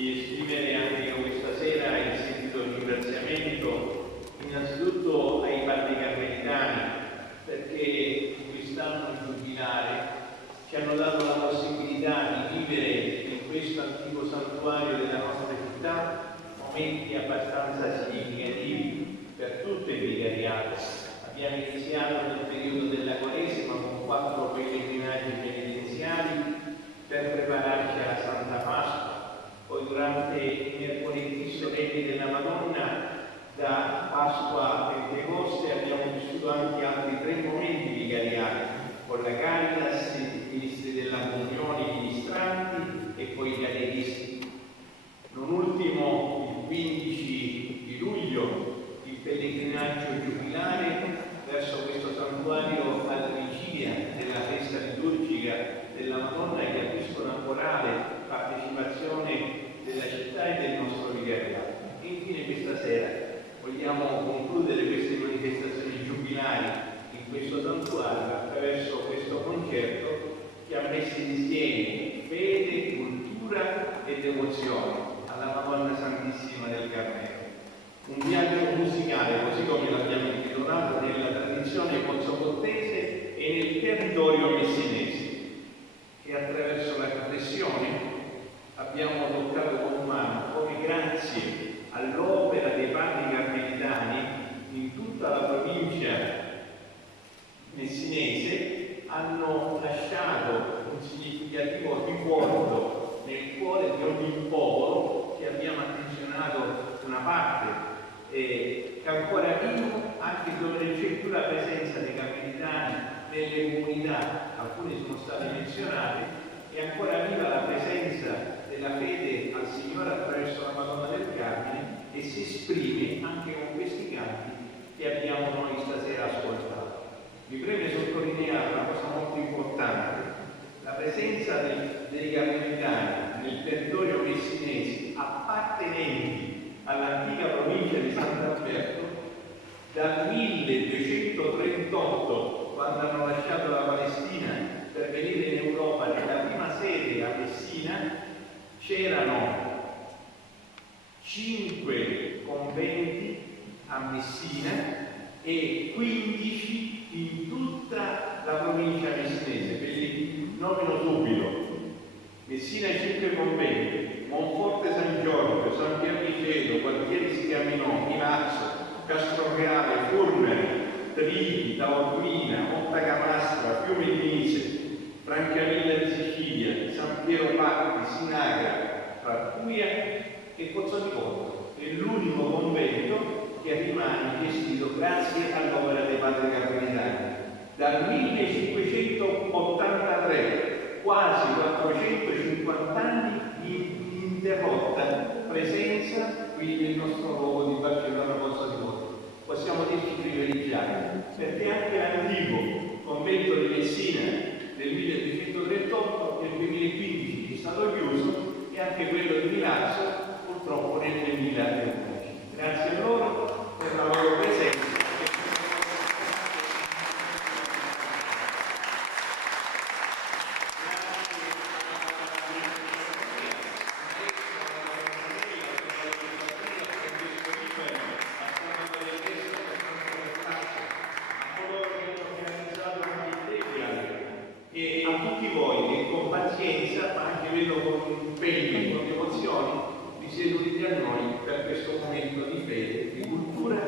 di esprimere anche io questa sera il sentito ringraziamento innanzitutto ai padri carmelitani, perché quest'anno giubilare ci hanno dato la possibilità di vivere in questo antico santuario della nostra città momenti abbastanza significativi per tutto il vicariato. Abbiamo iniziato nel periodo della Quaresima con 4 pellegrinaggi penitenziali per prepararci alla Santa Pasqua. Poi durante i mercoledì solenni della Madonna, da Pasqua a Pentecoste, abbiamo vissuto anche altri 3 momenti vicariali, con la Caritas, i ministri della comunione, i ministranti e poi i catechisti. Non ultimo, il 15 di luglio, il pellegrinaggio giubilare verso questo santuario alla vigilia della festa liturgica della Madonna, che ha visto una corale partecipazione della città e del nostro vicariato. E infine questa sera vogliamo concludere queste manifestazioni giubilari in questo santuario attraverso questo concerto che ha messo insieme fede, cultura e devozione alla Madonna Santissima del Carmelo. Un viaggio musicale, così come l'abbiamo intitolato, nella tradizione pozzocottese e nel territorio messinese, che attraverso la riflessione abbiamo toccato con mano come grazie all'opera dei padri carmelitani in tutta la provincia messinese hanno lasciato un significativo ricordo nel cuore di ogni popolo, che abbiamo attenzionato una parte che ancora vivo anche dove non c'è più la presenza dei carmelitani nelle comunità, alcune sono state menzionate, e ancora viva la presenza della fede al Signore attraverso la Madonna del Carmine, e si esprime anche con questi canti che abbiamo noi stasera ascoltato. Mi preme sottolineare una cosa molto importante: la presenza dei carmelitani nel territorio messinese appartenenti all'antica provincia di Sant'Alberto dal 1238, quando hanno lasciato la Palestina per venire in Europa nella prima sede a Messina, c'erano 5 conventi a Messina e 15 in tutta la provincia messinese. Ve li nomino subito: Messina 5 conventi, Monforte San Giorgio, San Pierriceto, Gualtieri Schiaminò, Milazzo, Castroreale, Furnari, Triti, Taormina, Mottacamastra, Fiume di Nise, Francavilla di Sicilia, San Piero Patti, Sinagra, Farfuria e Pozzotiporto. È l'unico convento che rimane gestito grazie all'opera dei padri carmelitani. Dal 1583, quasi 450 anni di ininterrotta presenza qui nel nostro luogo di Barcellona Pozzotiporto. Possiamo dirci privilegiati, perché anche l'antico convento di Messina del 1238 nel 2015 è stato chiuso, e anche quello di Milazzo purtroppo nel 2011. Grazie a loro per la loro presenza. E a tutti voi che con pazienza, ma anche vedo con impegno e con emozioni, vi siete uniti a noi per questo momento di fede, di cultura